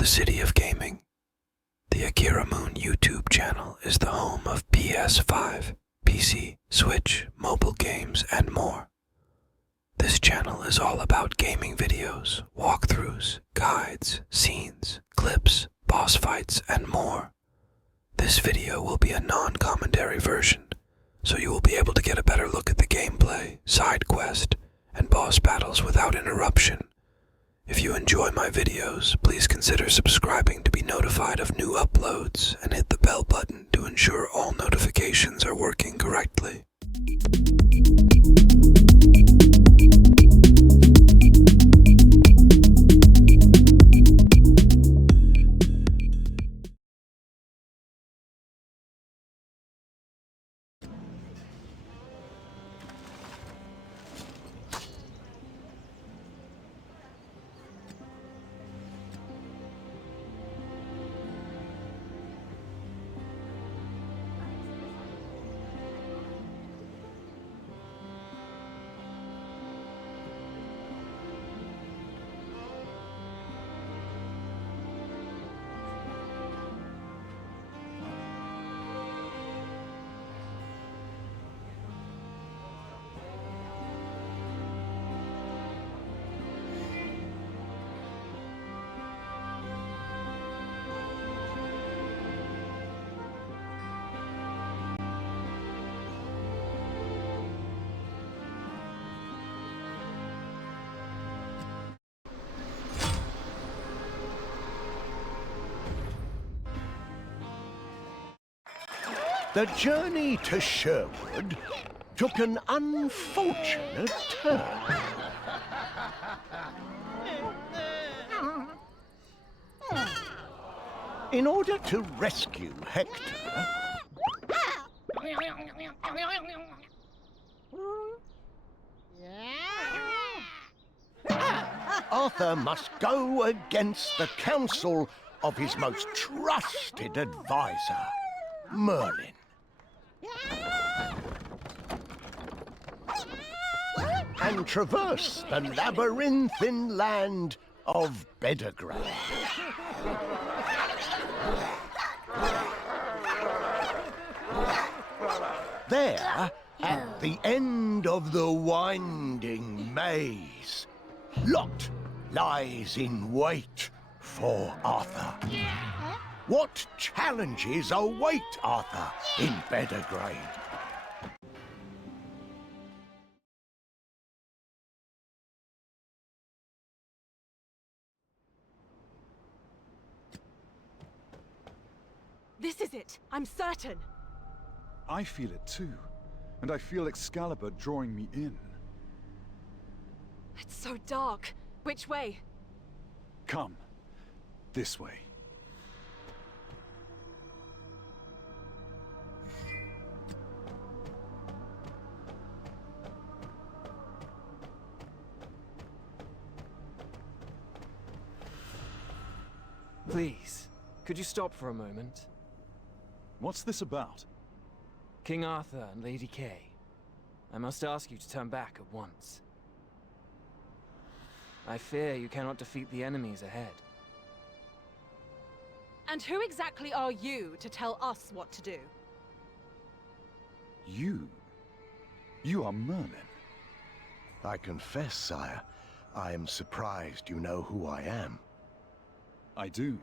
the city of gaming. The AkiraMoun YouTube channel is the home of PS5, PC, Switch, mobile games, and more. This channel is all about gaming videos, walkthroughs, guides, scenes, clips, boss fights, and more. This video will be a non-commentary version, so you will be able to get a better look at the gameplay, side quest, and boss battles without interruption. If you enjoy my videos, please consider subscribing to be notified of new uploads and hit the bell button to ensure all notifications are working correctly. The journey to Sherwood took an unfortunate turn. In order to rescue Hector, Arthur must go against the counsel of his most trusted advisor, Merlin. And traverse the labyrinthine land of Bedderground. There, at the end of the winding maze, Lot lies in wait for Arthur. What challenges await Arthur in Beddergrain? This is it! I'm certain! I feel it too, and I feel Excalibur drawing me in. It's so dark. Which way? Come. This way. Please, could you stop for a moment? What's this about? King Arthur and Lady Kay. I must ask you to turn back at once. I fear you cannot defeat the enemies ahead. And who exactly are you to tell us what to do? You? You are Merlin. I confess, sire, I am surprised you know who I am. I do.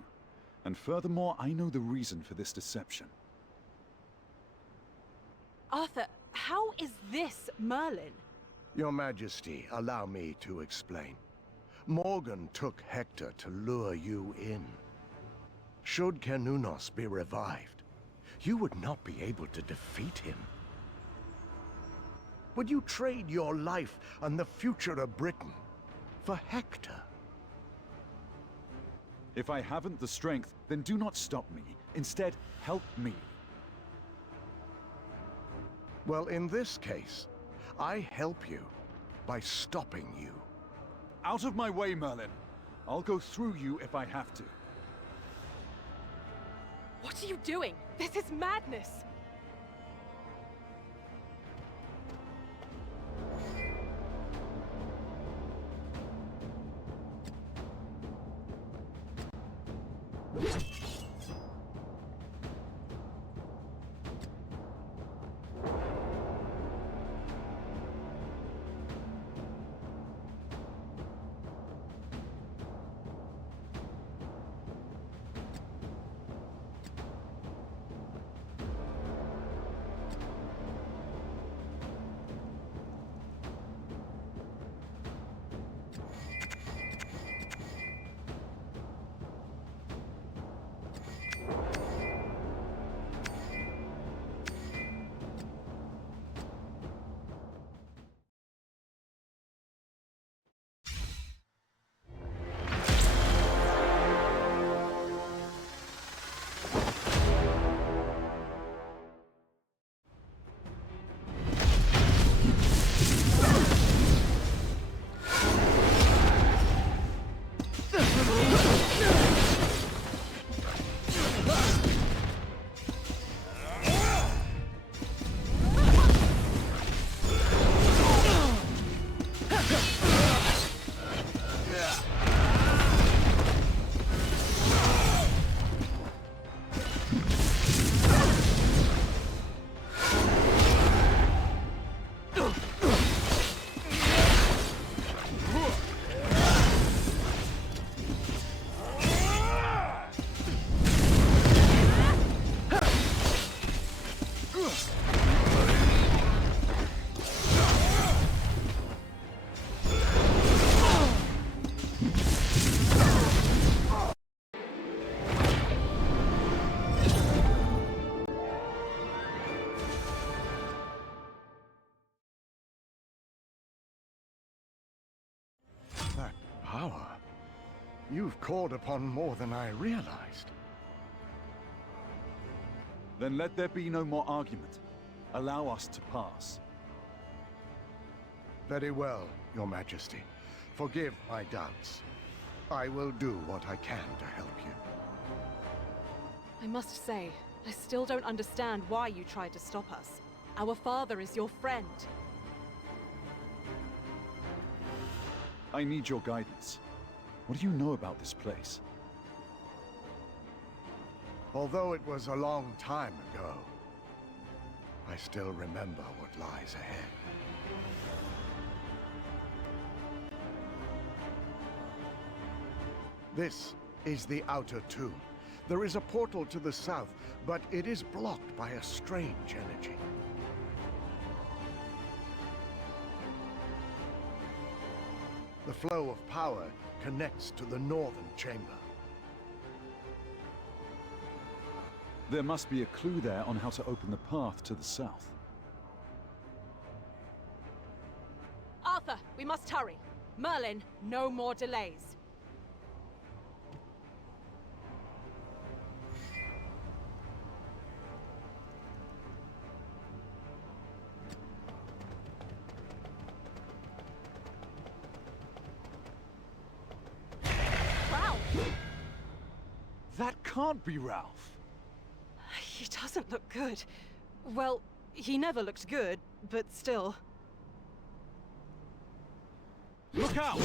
And furthermore, I know the reason for this deception. Arthur, how is this Merlin? Your Majesty, allow me to explain. Morgan took Hector to lure you in. Should Cernunnos be revived, you would not be able to defeat him. Would you trade your life and the future of Britain for Hector? If I haven't the strength, then do not stop me. Instead, help me. Well, in this case, I help you by stopping you. Out of my way, Merlin. I'll go through you if I have to. What are you doing? This is madness! That power. You've called upon more than I realized. Then let there be no more argument. Allow us to pass. Very well, Your Majesty. Forgive my doubts. I will do what I can to help you. I must say, I still don't understand why you tried to stop us. Our father is your friend. I need your guidance. What do you know about this place? Although it was a long time ago, I still remember what lies ahead. This is the outer tomb. There is a portal to the south, but it is blocked by a strange energy. The flow of power connects to the northern chamber. There must be a clue there on how to open the path to the south. Arthur, we must hurry. Merlin, no more delays. That can't be Ralph! He doesn't look good. Well, he never looked good, but still. Look out!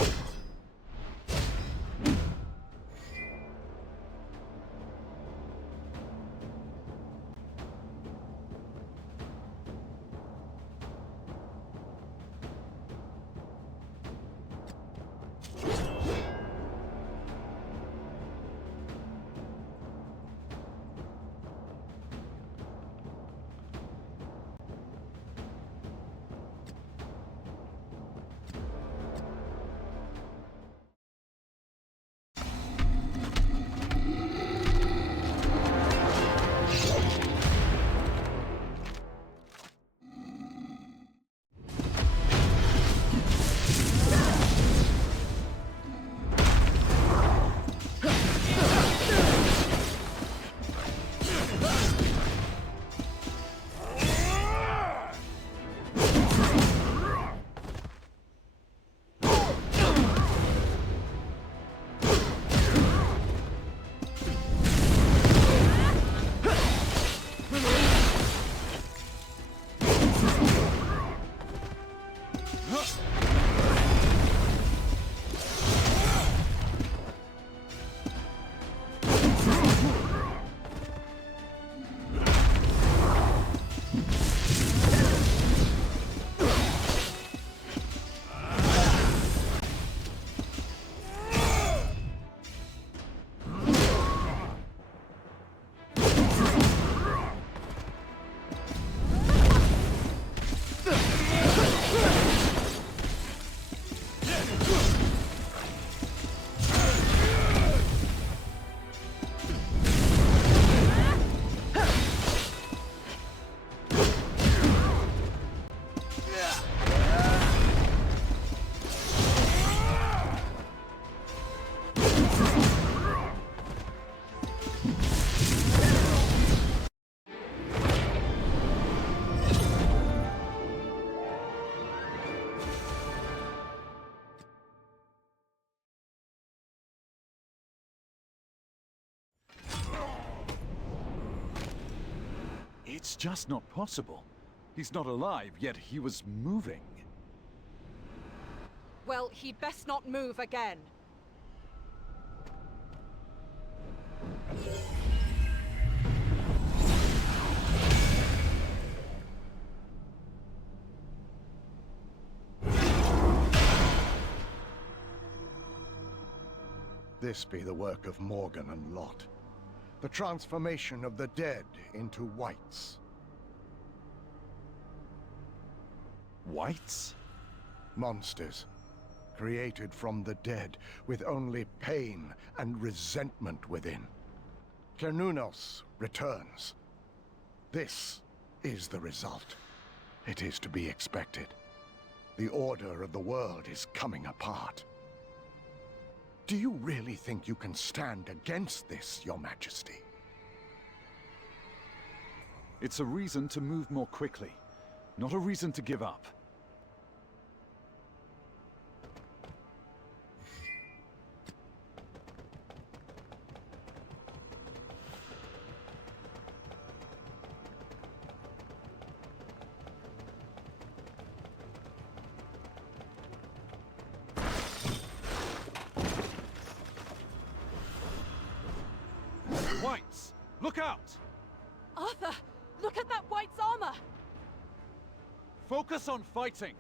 It's just not possible. He's not alive, yet he was moving. Well, he'd best not move again. This be the work of Morgan and Lot. The transformation of the dead into wights. Wights? Monsters, created from the dead, with only pain and resentment within. Cernunnos returns. This is the result. It is to be expected. The order of the world is coming apart. Do you really think you can stand against this, Your Majesty? It's a reason to move more quickly, not a reason to give up. Whites, look out! Arthur, look at that wight's armor! Focus on fighting!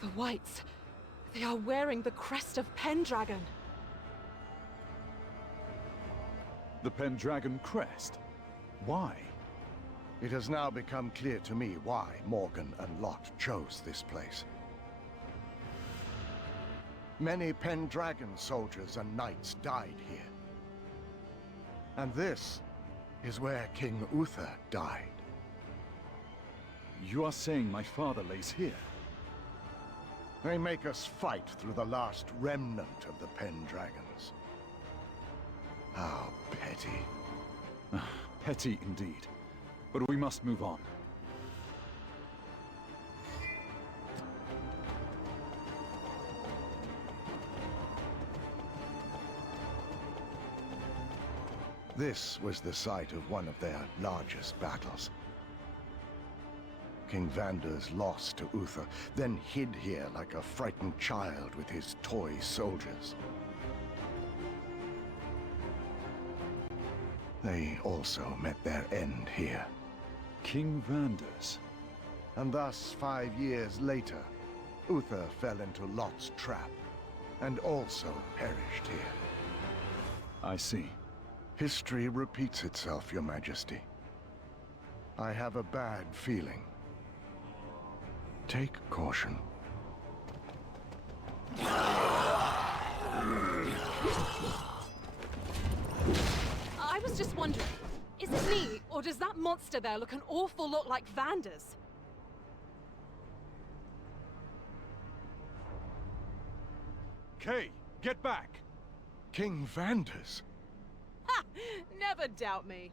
The Whites. They are wearing the crest of Pendragon. The Pendragon crest? Why? It has now become clear to me why Morgan and Lot chose this place. Many Pendragon soldiers and knights died here. And this is where King Uther died. You are saying my father lays here? They make us fight through the last remnant of the Pendragons. How petty. Petty indeed. But we must move on. This was the site of one of their largest battles. King Vander's lost to Uther, then hid here like a frightened child with his toy soldiers. They also met their end here. King Vander's? And thus, 5 years later, Uther fell into Lot's trap, and also perished here. I see. History repeats itself, Your Majesty. I have a bad feeling. Take caution. I was just wondering, is it me, or does that monster there look an awful lot like Vander's? Kay, get back! King Vanders? Ha! Never doubt me.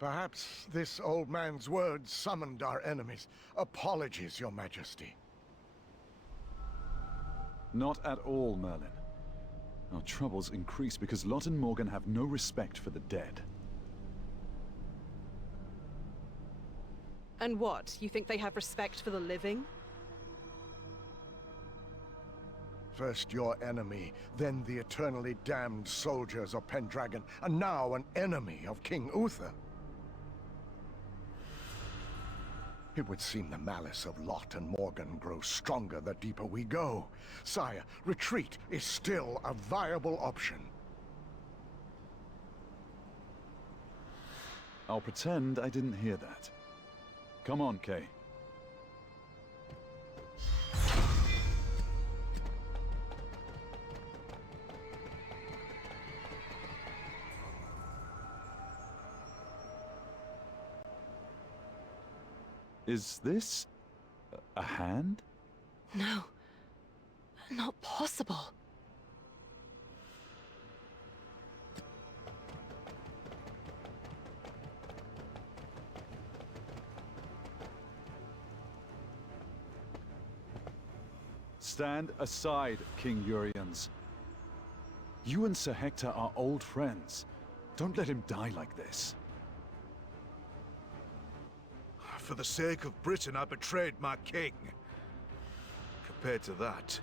Perhaps this old man's words summoned our enemies. Apologies, Your Majesty. Not at all, Merlin. Our troubles increase because Lot and Morgan have no respect for the dead. And what? You think they have respect for the living? First your enemy, then the eternally damned soldiers of Pendragon, and now an enemy of King Uther. It would seem the malice of Lot and Morgan grows stronger the deeper we go. Sire, retreat is still a viable option. I'll pretend I didn't hear that. Come on, Kay. Is this a hand? No. Not possible. Stand aside, King Urians. You and Sir Hector are old friends. Don't let him die like this. For the sake of Britain, I betrayed my king. Compared to that,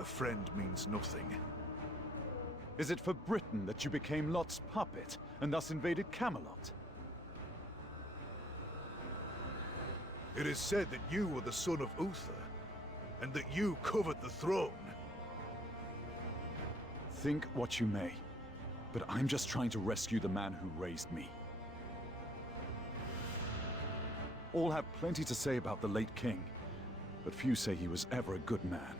a friend means nothing. Is it for Britain that you became Lot's puppet, and thus invaded Camelot? It is said that you were the son of Uther, and that you covered the throne. Think what you may, but I'm just trying to rescue the man who raised me. All have plenty to say about the late king, but few say he was ever a good man.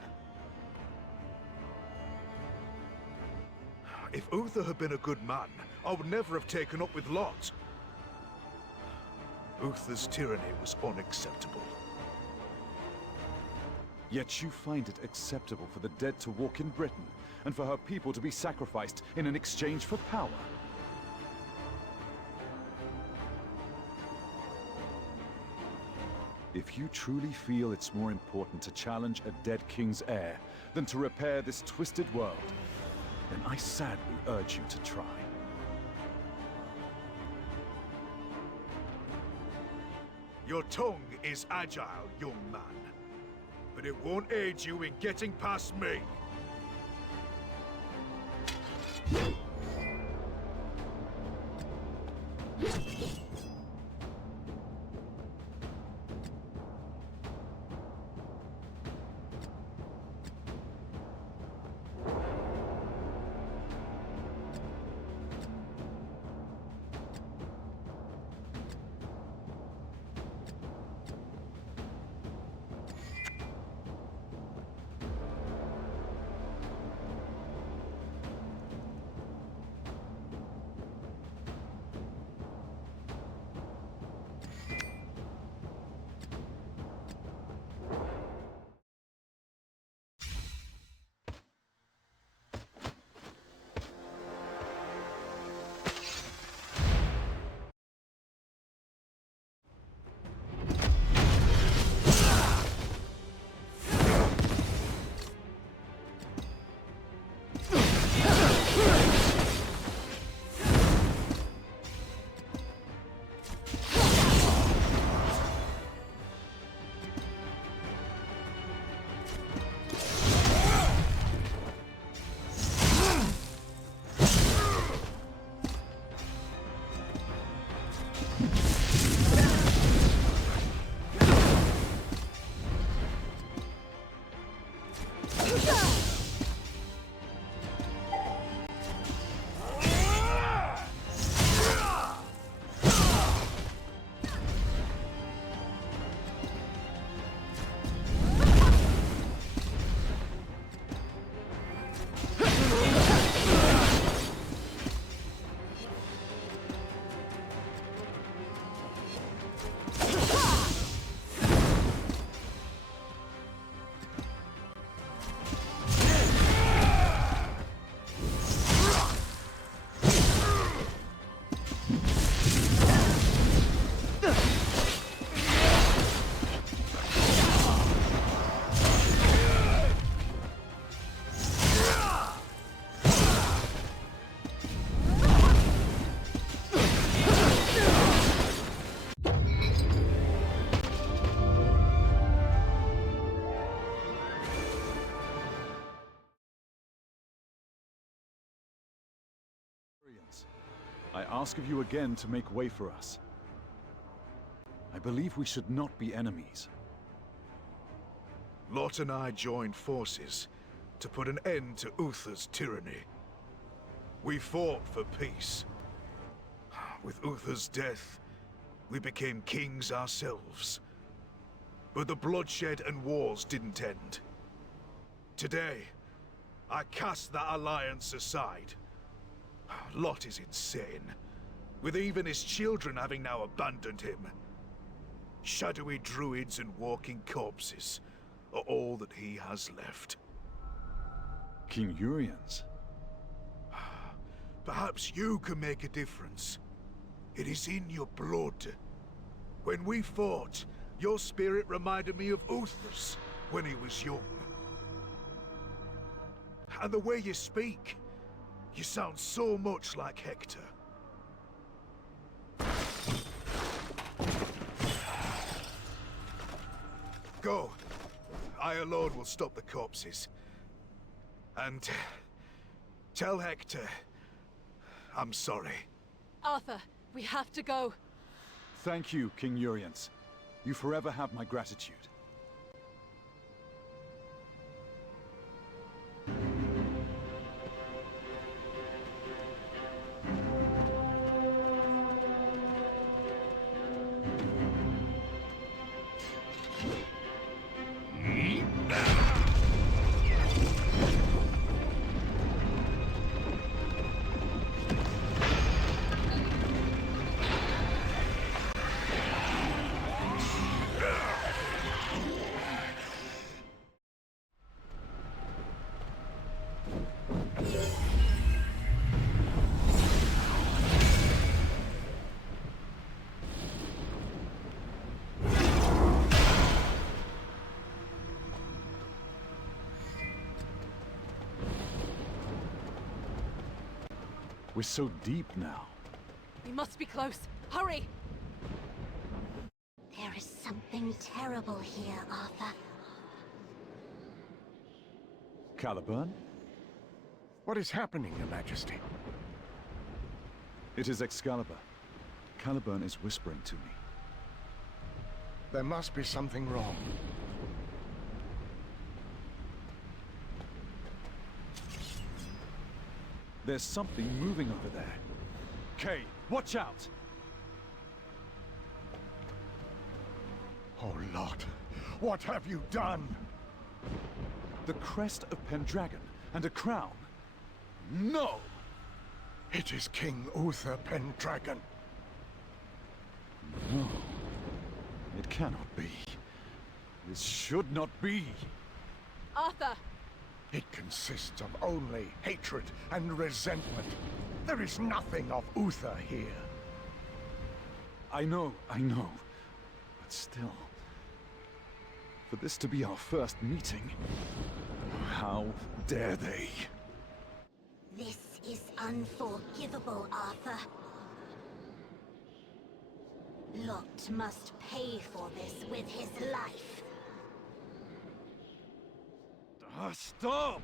If Uther had been a good man, I would never have taken up with Lot. Uther's tyranny was unacceptable. Yet you find it acceptable for the dead to walk in Britain, and for her people to be sacrificed in an exchange for power. If you truly feel it's more important to challenge a dead king's heir than to repair this twisted world, then I sadly urge you to try. Your tongue is agile, young man. But it won't aid you in getting past me. I ask of you again to make way for us. I believe we should not be enemies. Lot and I joined forces to put an end to Uther's tyranny. We fought for peace. With Uther's death, we became kings ourselves. But the bloodshed and wars didn't end. Today, I cast that alliance aside. Lot is insane, with even his children having now abandoned him. Shadowy druids and walking corpses are all that he has left. King Uriens. Perhaps you can make a difference. It is in your blood. When we fought, your spirit reminded me of Uther's when he was young. And the way you speak, you sound so much like Hector. Go. I alone will stop the corpses. And tell Hector I'm sorry. Arthur, we have to go. Thank you, King Uriens. You forever have my gratitude. We're so deep now. We must be close. Hurry! There is something terrible here, Arthur. Caliburn? What is happening, Your Majesty? It is Excalibur. Caliburn is whispering to me. There must be something wrong. There's something moving over there. Kay, watch out! Oh, Lord. What have you done? The crest of Pendragon and a crown? No! It is King Uther Pendragon. No. It cannot be. This should not be. Arthur! It consists of only hatred and resentment. There is nothing of Uther here. I know. But still... For this to be our first meeting... How dare they? This is unforgivable, Arthur. Lot must pay for this with his life. Stop!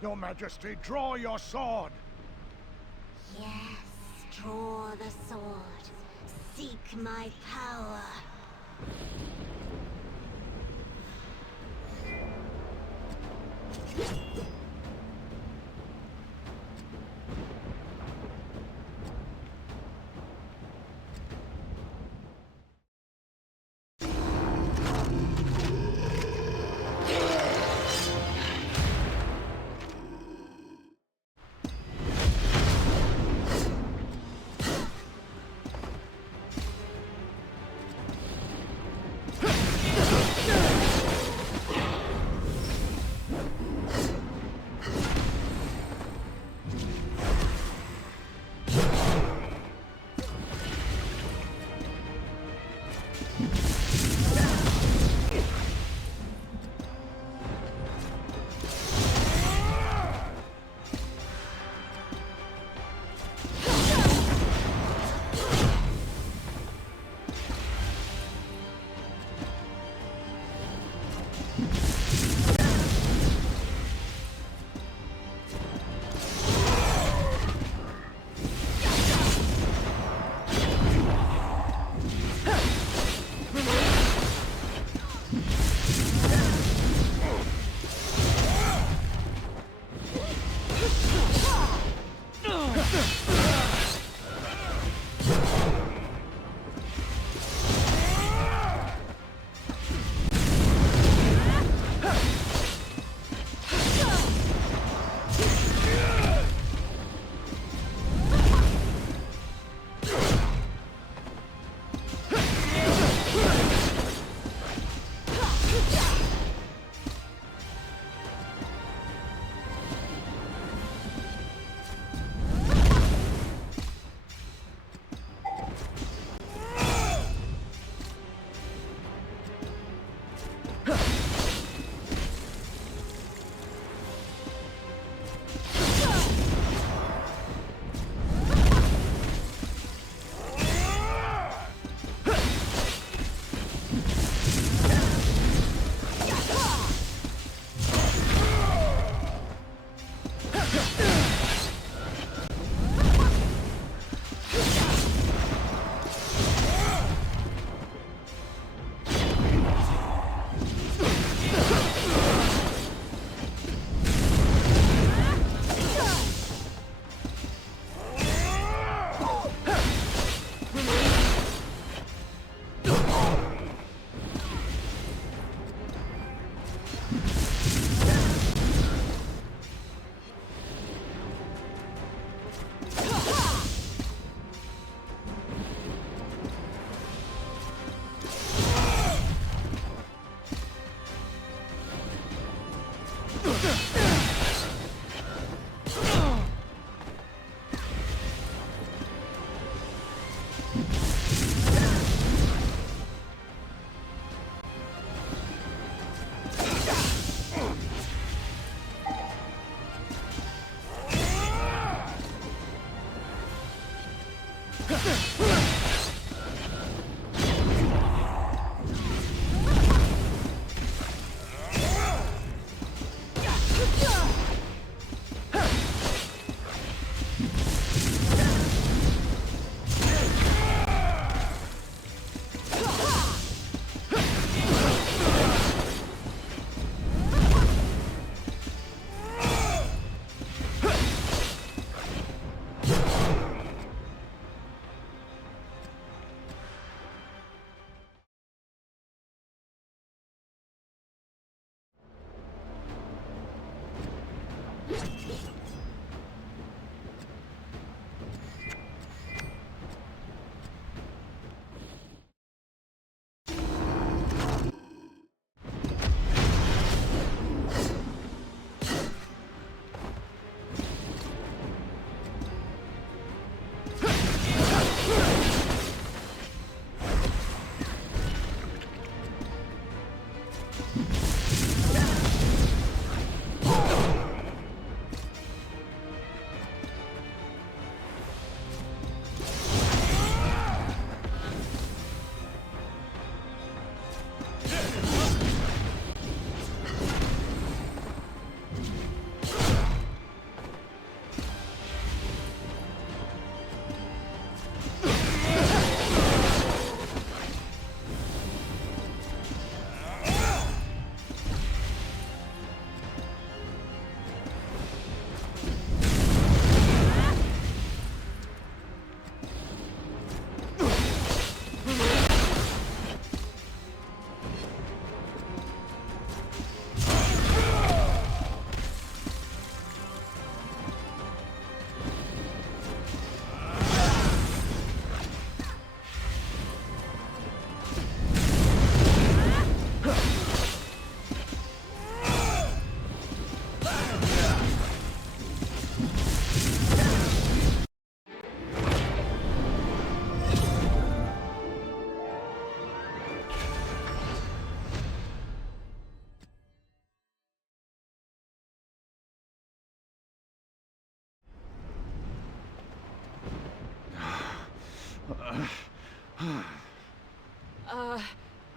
Your Majesty, draw your sword! Yes, draw the sword. Seek my power.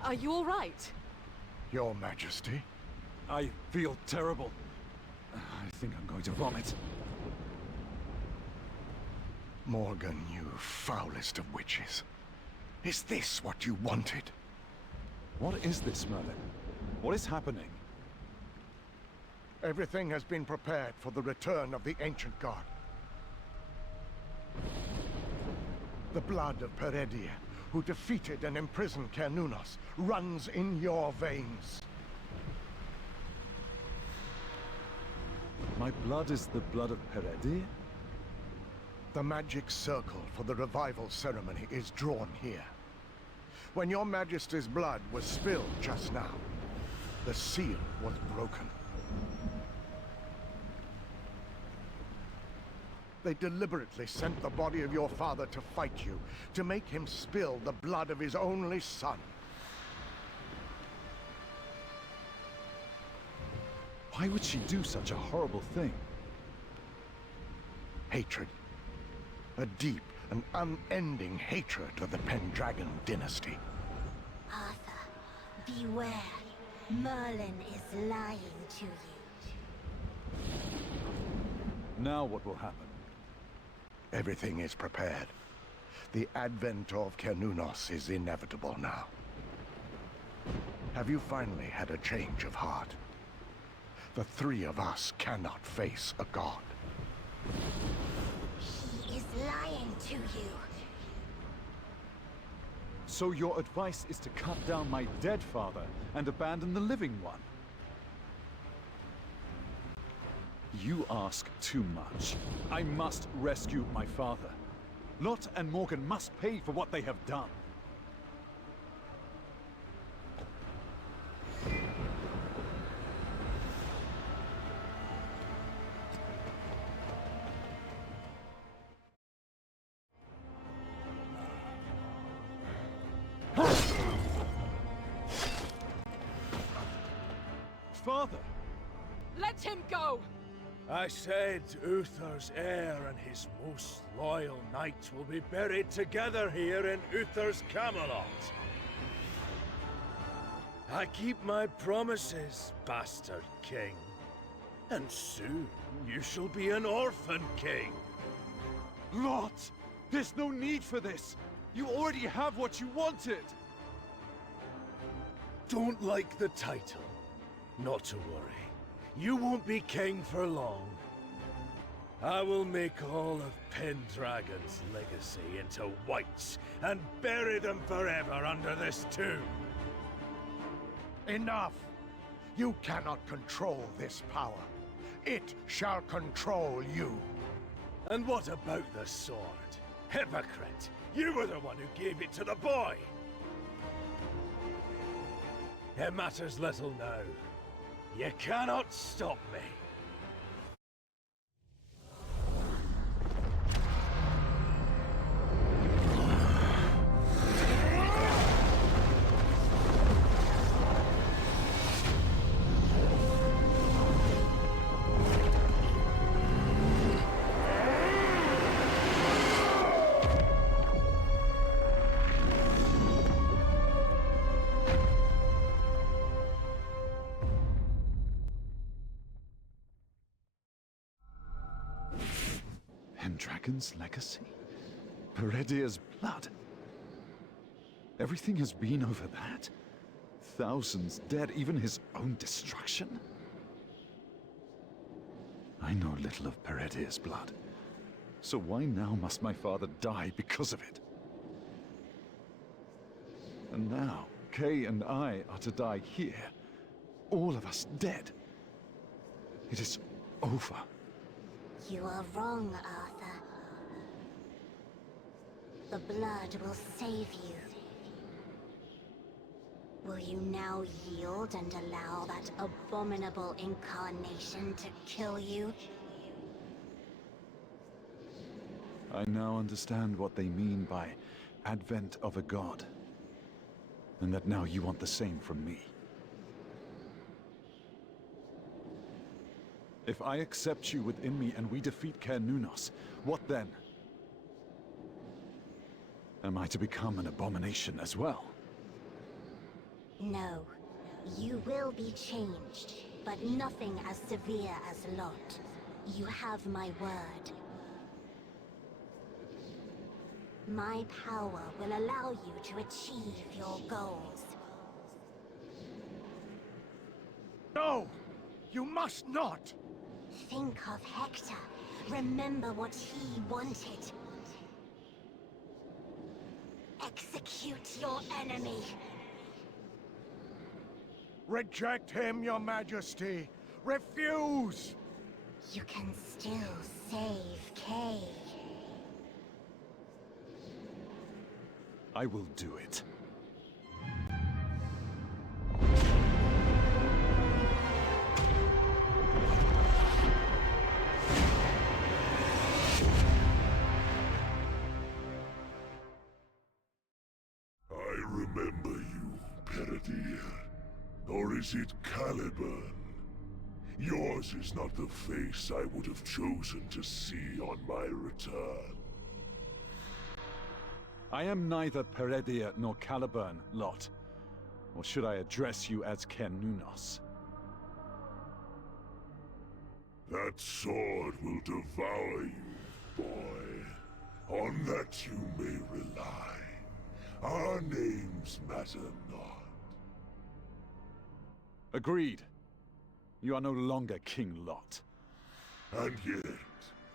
Are you all right? Your Majesty? I feel terrible. I think I'm going to vomit. Morgan, you foulest of witches. Is this what you wanted? What is this, Merlin? What is happening? Everything has been prepared for the return of the ancient god. The blood of Peredia, who defeated and imprisoned Cernunnos, runs in your veins. My blood is the blood of Peredia? The magic circle for the revival ceremony is drawn here. When your Majesty's blood was spilled just now, the seal was broken. They deliberately sent the body of your father to fight you, to make him spill the blood of his only son. Why would she do such a horrible thing? Hatred. A deep and unending hatred of the Pendragon dynasty. Arthur, beware. Merlin is lying to you. Now what will happen? Everything is prepared. The advent of Cernunnos is inevitable now. Have you finally had a change of heart? The three of us cannot face a god. He is lying to you. So your advice is to cut down my dead father and abandon the living one? You ask too much. I must rescue my father. Lot and Morgan must pay for what they have done. Father! Let him go! I said Uther's heir and his most loyal knight will be buried together here in Uther's Camelot. I keep my promises, bastard king. And soon you shall be an orphan king. Lot! There's no need for this! You already have what you wanted! Don't like the title? Not to worry. You won't be king for long. I will make all of Pendragon's legacy into wights and bury them forever under this tomb. Enough! You cannot control this power. It shall control you. And what about the sword? Hypocrite! You were the one who gave it to the boy! It matters little now. You cannot stop me. Pendragon's legacy? Peredia's blood? Everything has been over that? Thousands dead, even his own destruction? I know little of Peredia's blood. So why now must my father die because of it? And now, Kay and I are to die here. All of us dead. It is over. You are wrong, Arthur. The blood will save you. Will you now yield and allow that abominable incarnation to kill you? I now understand what they mean by advent of a god. And that now you want the same from me. If I accept you within me and we defeat Cernunnos, what then? Am I to become an abomination as well? No. You will be changed, but nothing as severe as Lot. You have my word. My power will allow you to achieve your goals. No! You must not! Think of Hector. Remember what he wanted. Execute your enemy. Reject him, your majesty! Refuse! You can still save Kay. I will do it. I remember you, Peredir. Or is it Caliburn? Yours is not the face I would have chosen to see on my return. I am neither Peredir nor Caliburn, Lot. Or should I address you as Cernunnos? That sword will devour you, boy. On that you may rely. Our names matter not. Agreed. You are no longer King Lot. And yet,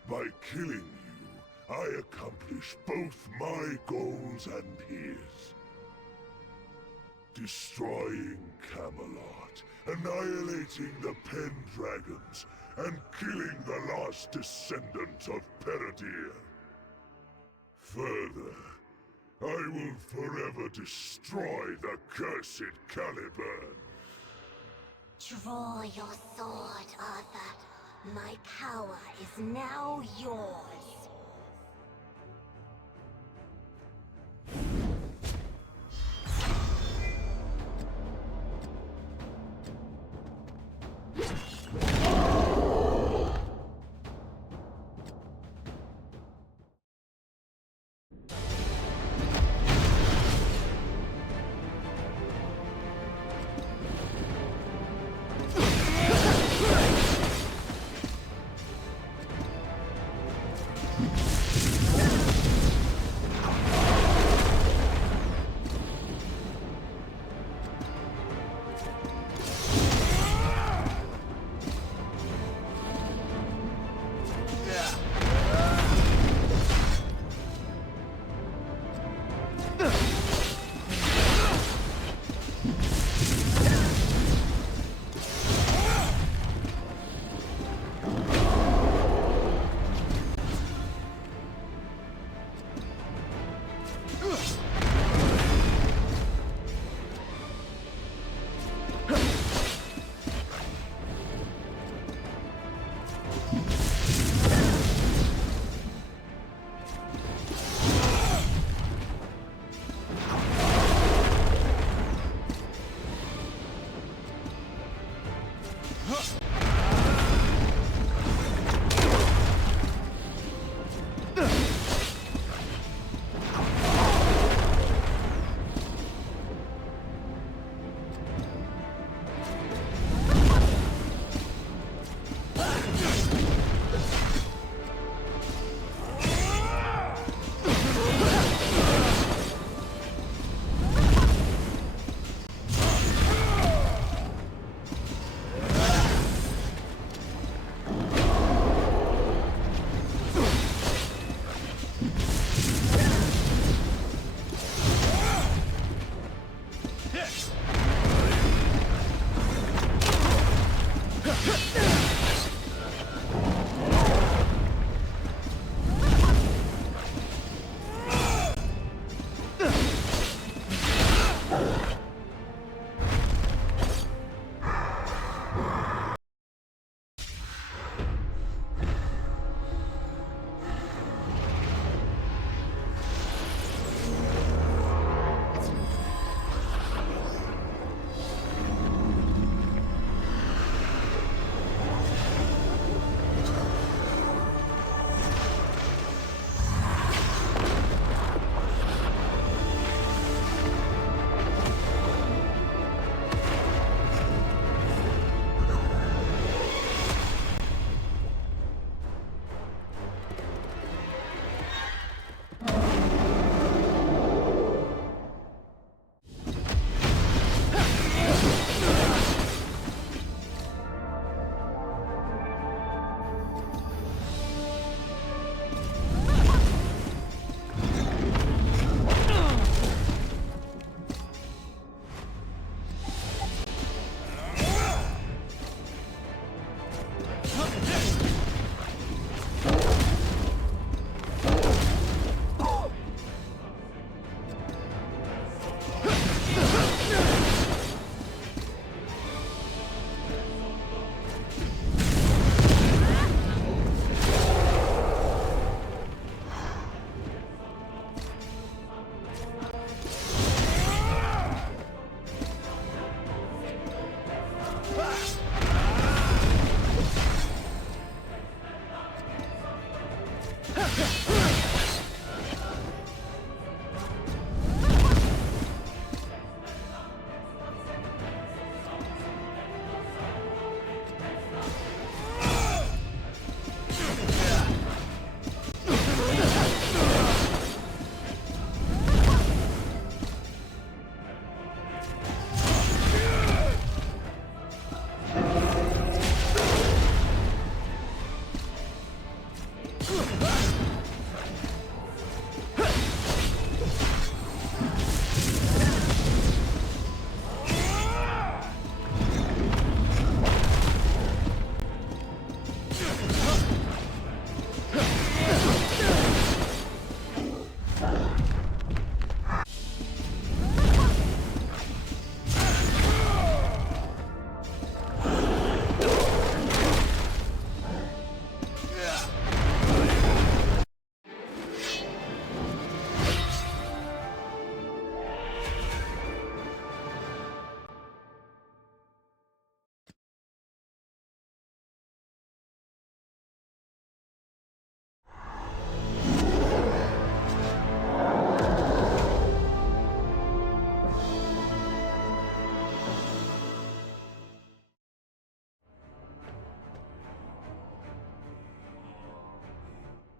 by killing you, I accomplish both my goals and his. Destroying Camelot, annihilating the Pendragons, and killing the last descendant of Peredir. Further, I will forever destroy the cursed Caliburn. Draw your sword, Arthur. My power is now yours.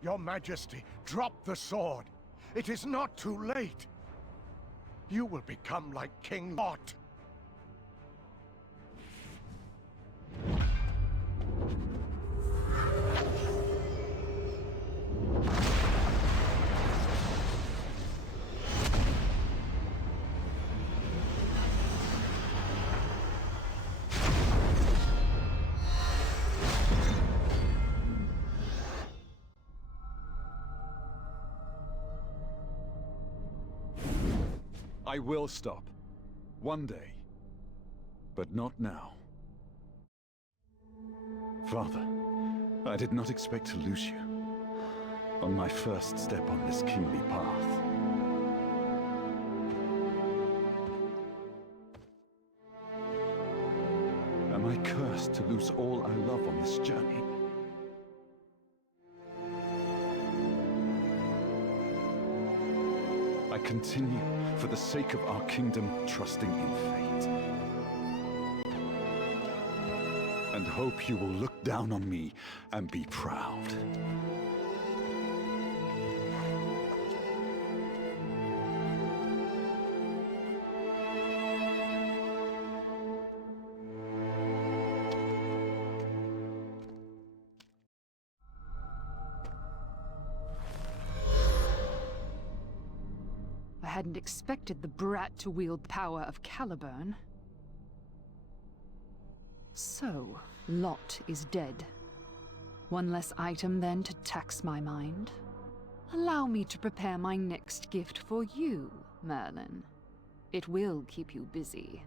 Your Majesty, drop the sword. It is not too late. You will become like King Lot. I will stop. One day. But not now. Father, I did not expect to lose you. On my first step on this kingly path. Am I cursed to lose all I love on this journey? I continue, for the sake of our kingdom, trusting in fate. And hope you will look down on me and be proud. I hadn't expected the brat to wield the power of Excalibur. So, Lot is dead. One less item then to tax my mind. Allow me to prepare my next gift for you, Merlin. It will keep you busy.